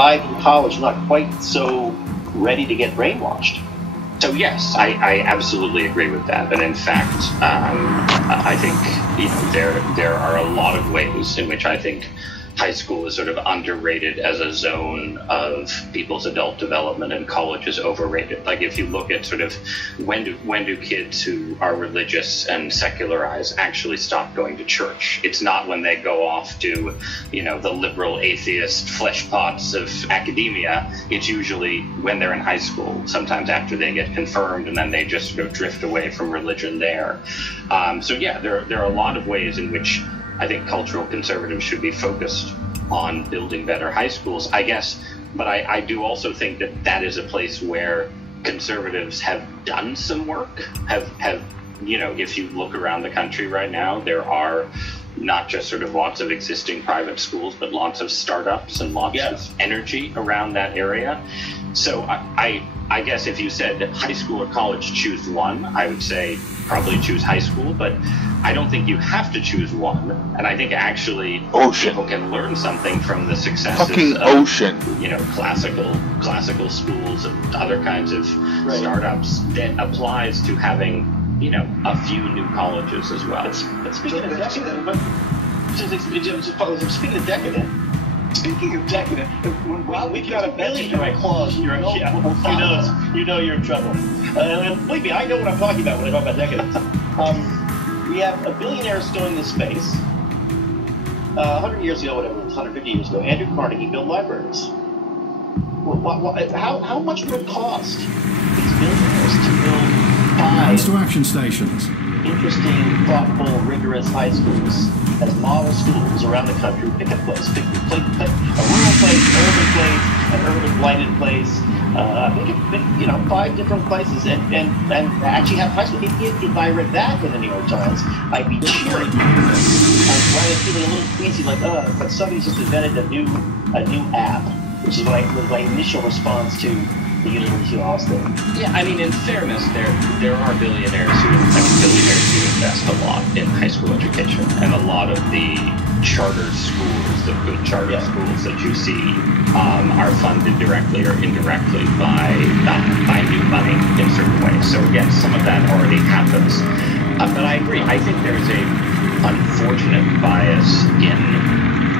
arrive in college not quite so ready to get brainwashed. So yes, I absolutely agree with that. And in fact, I think there are a lot of ways in which I think high school is sort of underrated as a zone of people's adult development, and college is overrated. Like if you look at sort of when do kids who are religious and secularized actually stop going to church? It's not when they go off to, the liberal atheist flesh pots of academia. It's usually when they're in high school, sometimes after they get confirmed, and then they just sort of drift away from religion there. So yeah, there are a lot of ways in which I think cultural conservatives should be focused on building better high schools, I guess. But I do also think that is a place where conservatives have done some work, if you look around the country right now, there are not just sort of lots of existing private schools, but lots of startups and lots of energy around that area. So I guess if you said high school or college, choose one, I would say probably choose high school, but I don't think you have to choose one. And I think actually people can learn something from the successes of classical schools and other kinds of startups that applies to having a few new colleges as well. But speaking of decadent, we've got a billion in my clause. You're in trouble. And believe me, I know what I'm talking about when I talk about decadence. We have a billionaire still in this space. 100 years ago, whatever it was, 150 years ago, Andrew Carnegie built libraries. How much would it cost these billionaires to build 5 action stations, interesting, thoughtful, rigorous high schools as model schools around the country? Pick a place, pick a rural place, an urban place, an urban blighted place. Pick 5 different places and actually have high school. If I read that in the New York Times, I'd be cheering. I'd feeling a little queasy, but somebody's just invented a new app, which is my initial response to the University of Austin. Yeah, I mean, in fairness, there are billionaires who invest a lot in high school education, and a lot of the charter schools, the good charter schools that you see, are funded directly or indirectly by new money in certain ways. So again, some of that already happens. But I agree. I think there's a unfortunate bias in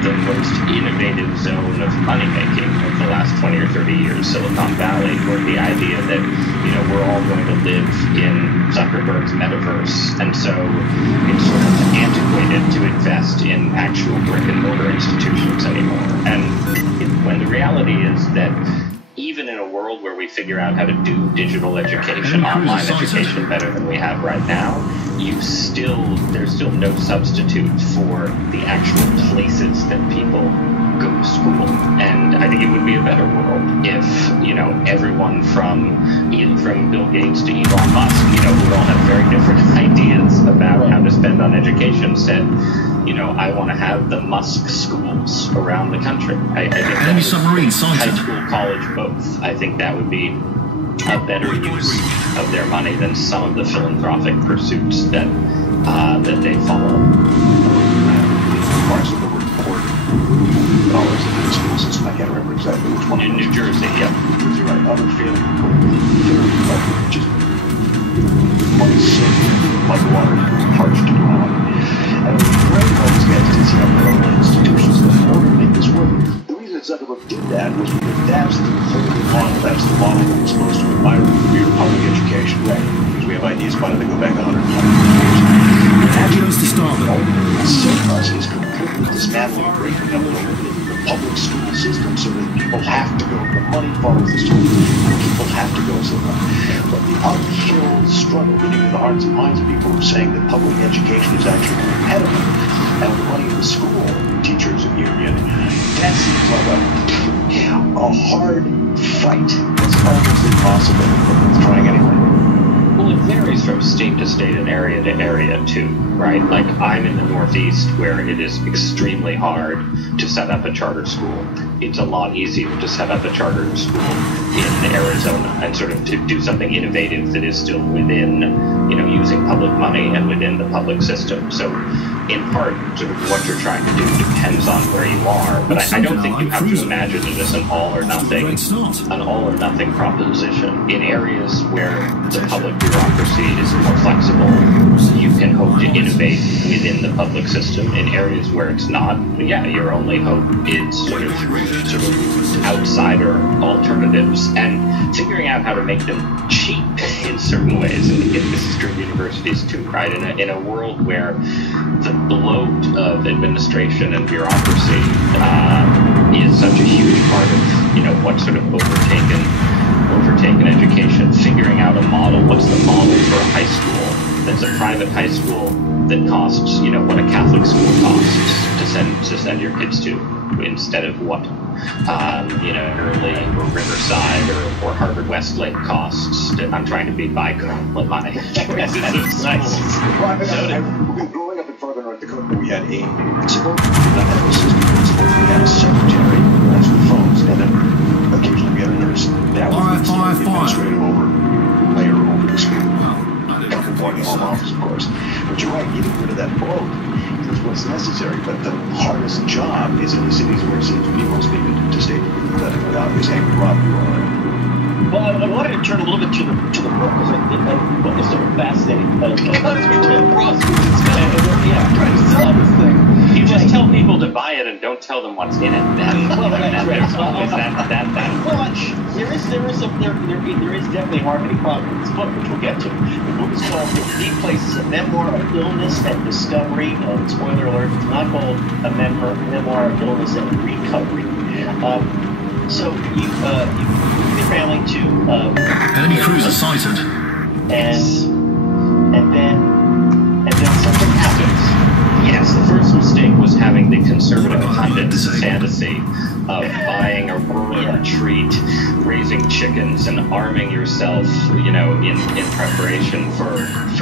the most innovative zone of money making of the last 20 or 30 years, Silicon Valley, where the idea that we're all going to live in Zuckerberg's metaverse, and so it's sort of antiquated to invest in actual brick and mortar institutions anymore. And when the reality is that even in a world where we figure out how to do digital education, online education better than we have right now, there's still no substitute for the actual places that people go to school. And I think it would be a better world if, everyone from Bill Gates to Elon Musk, who all have very different ideas about how to spend on education, said, I want to have the Musk schools around the country. I think high school, college, both. I think that would be a better use of their money than some of the philanthropic pursuits that they follow. Dollars in the school system. I can't remember exactly which one. In New Jersey, yeah. New Jersey, right. Other feeling just money soaked like water, parched to ground. And it was great for these guys to set up their own institutions in order to make this work. The reason Zuckerberg did that was because that's the model. That's the model that was supposed to admire for public education. Right. Because we have ideas about it that go back 100 years. Audios to start with. Is completely dismantling, breaking up the public school system so that people have to go, the money follows the school, people have to go somewhere. But the uphill struggle getting in the hearts and minds of people who are saying that public education is actually an impediment, and the money in the school, teachers union, that seems like a hard fight. It's almost impossible, but it's trying anyway. Well, it varies from state to state and area to area too, right? Like I'm in the Northeast where it is extremely hard to set up a charter school. it's a lot easier to set up a charter school in Arizona and sort of to do something innovative that is still within, using public money and within the public system. So in part, sort of what you're trying to do depends on where you are, but I don't think you have to imagine it as an all or nothing proposition. In areas where the public bureaucracy is more flexible, you can hope to innovate within the public system. In areas where it's not, your only hope is sort of outsider alternatives and figuring out how to make them cheap in certain ways. And again, this is true of universities too, right? In a world where the bloat of administration and bureaucracy is such a huge part of what's sort of overtaken education, figuring out a model. What's the model for a high school that's a private high school that costs what a Catholic school costs to send your kids to, instead of what Early or Riverside or Harvard Westlake costs. I'm trying to be bicon with my choices. Nice. Growing up in further North Dakota, we had a principal, we had a secretary, that's with phones, and then occasionally we had a nurse. That was the administrative layer over the school. One home office, of course. But you're right, getting rid of that bloat is what's necessary. But the hardest job is in the cities where it seems to be most needed to stay without this angry Rob. Well, I wanted to turn a little bit to the book because I think the book is so fascinating. Because we told Ross, trying to sell this thing. You just tell people to buy it and don't tell them what's in it. Well, there's always that. There is definitely a marketing problem in this book, which we'll get to. The book is called "Deep Places: A Memoir of Illness and Discovery." Spoiler alert: it's not called a memoir of illness and recovery. So you move your family to enemy cruiser sighted, and then something happens. Yes, the first mistake was having the conservative pundit's fantasy of buying a rural retreat, raising chickens, and arming yourself, in preparation for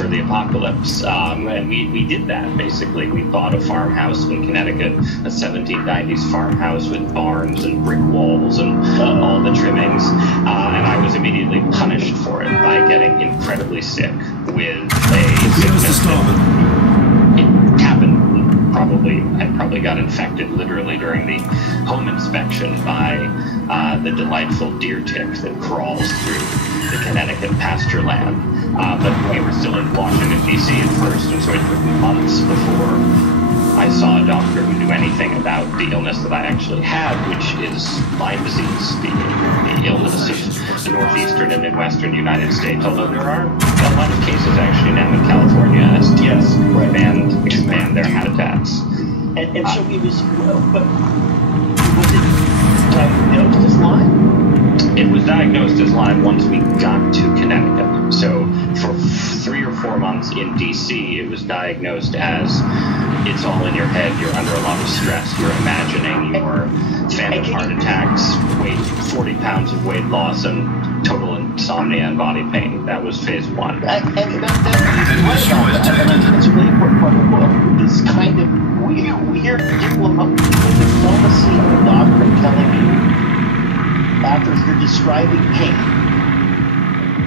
the apocalypse. And we did that, basically. We bought a farmhouse in Connecticut, a 1790s farmhouse with barns and brick walls and all the trimmings. And I was immediately punished for it by getting incredibly sick with a sickness I probably got infected literally during the home inspection by the delightful deer tick that crawls through the Connecticut pasture land. But we were still in Washington, D.C. at first, and so it took months before I saw a doctor who knew anything about the illness that I actually had, which is Lyme disease, the illness of the northeastern and midwestern United States, although there are a lot of cases actually now in California as TS expand their habitats. And so it was, but was it diagnosed as Lyme? It was diagnosed as Lyme once we got to Connecticut. So for 3 or 4 months in D.C., it was diagnosed as it's all in your head, you're under a lot of stress, you're imagining your phantom heart attacks, 40 pounds of weight loss, and total insomnia and body pain. That was phase 1. That's a really important part of the book. This kind of weird diplomacy of a doctor telling you, after you're describing pain,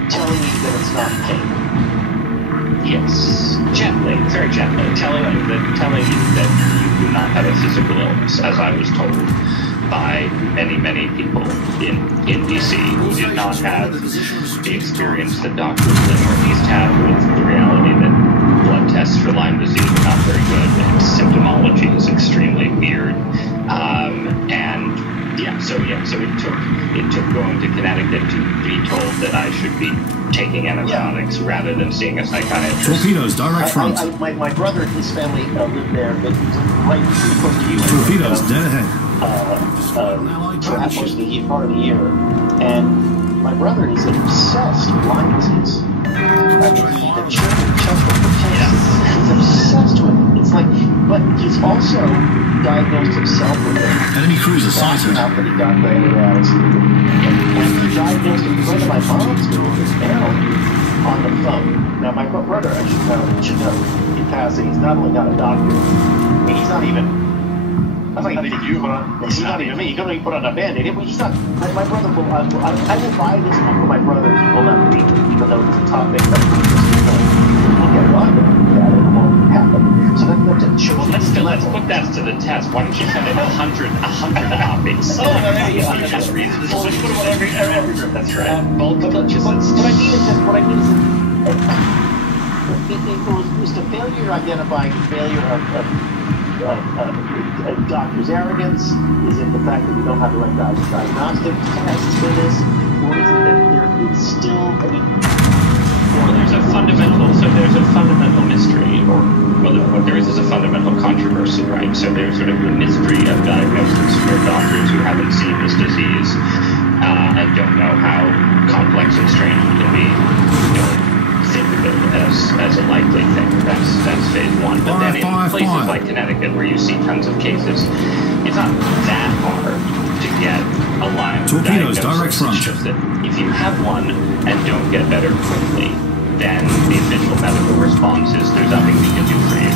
telling you that it's not pain. Yes, gently, very gently, telling you that you do not have a physical illness, as I was told by many, many people in D.C. who did not have the experience that doctors in the Northeast have with the reality that blood tests for Lyme disease are not very good, and symptomology is extremely weird, so it took going to Connecticut to be told that I should be taking antibiotics rather than seeing a psychiatrist. Torpedoes, direct front. My brother and his family lived there, but right pretty close to you. Torpedoes, dead ahead. For most of the part of the year, and my brother is obsessed with Lyme disease. I mean, the he's obsessed with it. It's like, but he's also diagnosed himself with it. Enemy cruiser sighted. How he got very and he diagnosed a friend of my mom's who is now on the phone. Now, my brother, I should know, he passed it. He's not only not a doctor, I mean, he's not even That's like you put on. He's not even me. You don't even put on a band-aid. He's not. My brother will. I will buy this one for my brother. He will not read it, even though it's a topic that we'll get wrong about that. It won't happen. So that shows. Well, let's put that to the test. Why don't you send in 100 topics? Oh, yeah. You just read it. So let's put them on every group. That's right. But what I mean is that it was the failure identifying failure of doctors' arrogance? Is it the fact that we don't have the right diagnostic tests for this? Or is it that there is still there's a fundamental mystery, what there is a fundamental controversy, right? So there's sort of a mystery of diagnosis for doctors who haven't seen this disease and don't know how complex and strange it can be. Think of it as a likely thing. That's phase one. But then in places like Connecticut, where you see tons of cases, it's not that hard to get a Lyme Torpedoes, diagnosis. direct front. It's just that if you have one and don't get better quickly, then the official medical response is there's nothing we can do for you.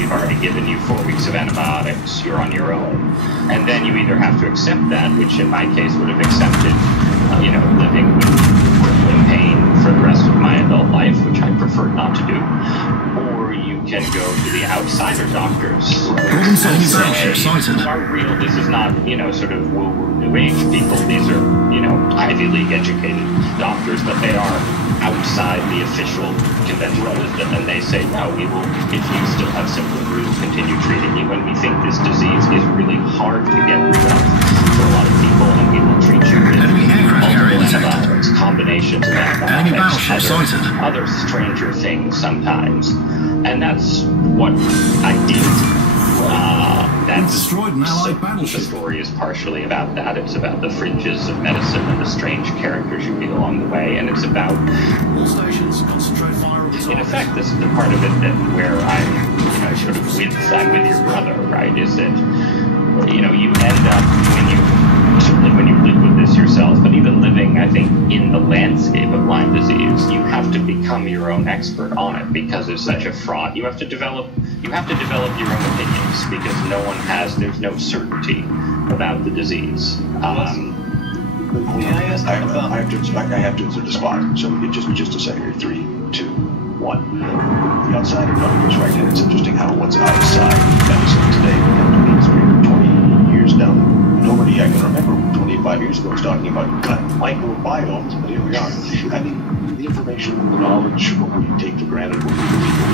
We've already given you 4 weeks of antibiotics. You're on your own. And then you either have to accept that, which in my case would have accepted, living with crippling pain for the rest of my adult life, which I prefer not to do, or you can go to the outsider doctors. Cited. Are real. This is not, sort of woo-woo new age people. These are, Ivy League educated doctors, but they are outside the official conventional wisdom, and they say, no, we will, if you still have symptoms, we will continue treating you, and we think this disease is really hard to get rid of for a lot of people, and we will treat you with multiple antibiotics, combinations of antibiotics, other stranger things sometimes, and that's what I did. That's destroyed an allied battleship. The story is partially about that. It's about the fringes of medicine and the strange characters you meet along the way, and it's about. All stations concentrate fire on the In effect, this is the part of it that where I'm, sort of I'm with your brother, right? Is that you end up certainly when you live with this yourself, but even living, I think, in the landscape of Lyme disease, you have to become your own expert on it because it's such a fraud. You have to develop your own opinions because there's no certainty about the disease. May I ask? I have to insert the spot. So just a second here. 3, 2, 1. The outsider doctors, right? And it's interesting how what's outside medicine today means we're 20 years down. Nobody I can remember 25 years ago was talking about gut microbiomes, but here we are. I mean, the information, the knowledge, what we take for granted, what we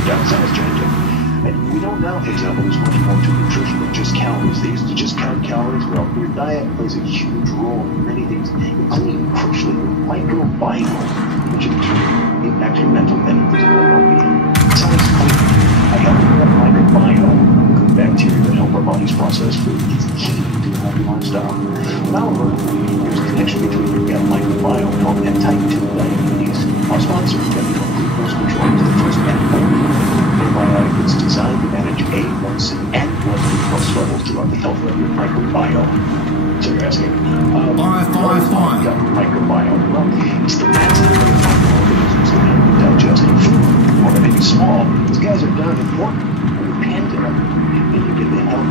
downside is changing. And we know now, for example, there's much more to nutrition than just calories. They used to just count calories. Well, your diet plays a huge role in many things, including, crucially, your microbiome, which in turn impacts your mental and physical well-being. It sounds clear. A healthy microbiome, good bacteria that help our bodies process food, is key to a healthy lifestyle. Now, there's a connection between your gut microbiome health and type 2 diabetes. Our sponsor, glucose control, is the first and only probiotic that's designed to manage A1C and blood glucose levels throughout the health of your microbiome. So you're asking, gut microbiome? Well, it's the massive organisms that help you digest food. While they may be small, these guys are darn important. When you pan to them, and you get the help to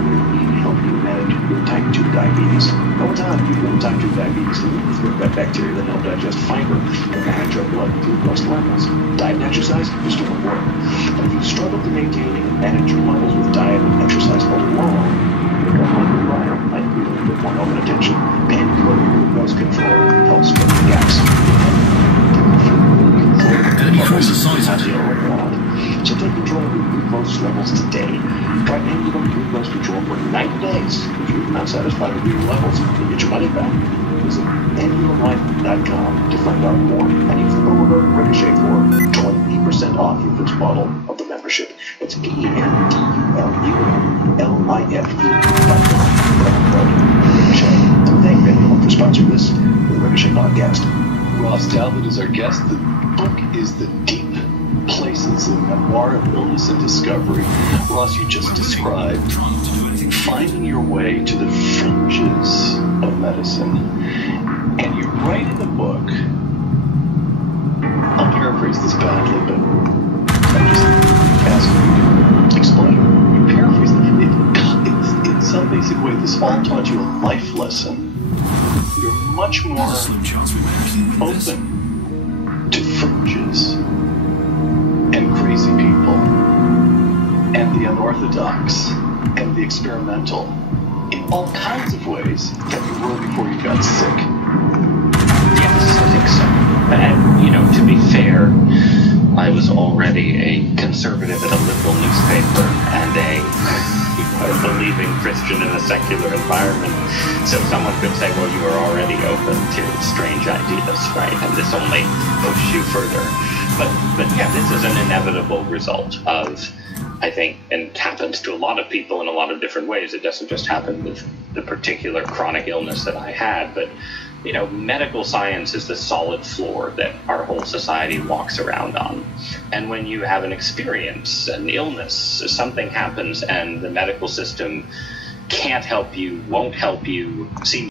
help you manage your type 2 diabetes. Over time, you will type 2 diabetes with your gut bacteria that help digest fiber and manage our blood glucose levels. Diet and exercise is still important. But if you struggle to maintain and manage your levels with diet and exercise alone, your gut microbiome might be a little bit more help and attention. Pan-coding glucose control helps fill the gaps. Enemy cruiser sighted. So take control of your glucose levels today. Try Pan-coding glucose control for 90 days. If you're not satisfied with your levels, you'll get your money back. Visit NULife.com to find out more. And use the promo code Ricochet for 20% off your first bottle of the membership. It's PENDULULIFE.com. Promo code Ricochet. And thank Pendulum for sponsoring this, the Ricochet podcast. Ross Talbot is our guest. The book is The Deep Places, a memoir of illness and discovery. Ross, you just described finding your way to the fringes of medicine. And you write in the book, I'll paraphrase this badly, but I'm just asking you to explain. You paraphrase it. It's some basic way, this all taught you a life lesson. You're much more There's a slim chance we may actually win this. open to fringes and crazy people and the unorthodox and the experimental in all kinds of ways than you were before you got sick. Yes, I think so. And, you know, to be fair, I was already a conservative at a liberal newspaper and a believing Christian in a secular environment. So someone could say, well, you were already open to strange ideas, right? And this only pushed you further. But yeah, this is an inevitable result of, I think, and it happens to a lot of people in a lot of different ways. It doesn't just happen with the particular chronic illness that I had, but, you know, medical science is the solid floor that our whole society walks around on. And when you have an experience, an illness, something happens and the medical system can't help you, won't help you, seems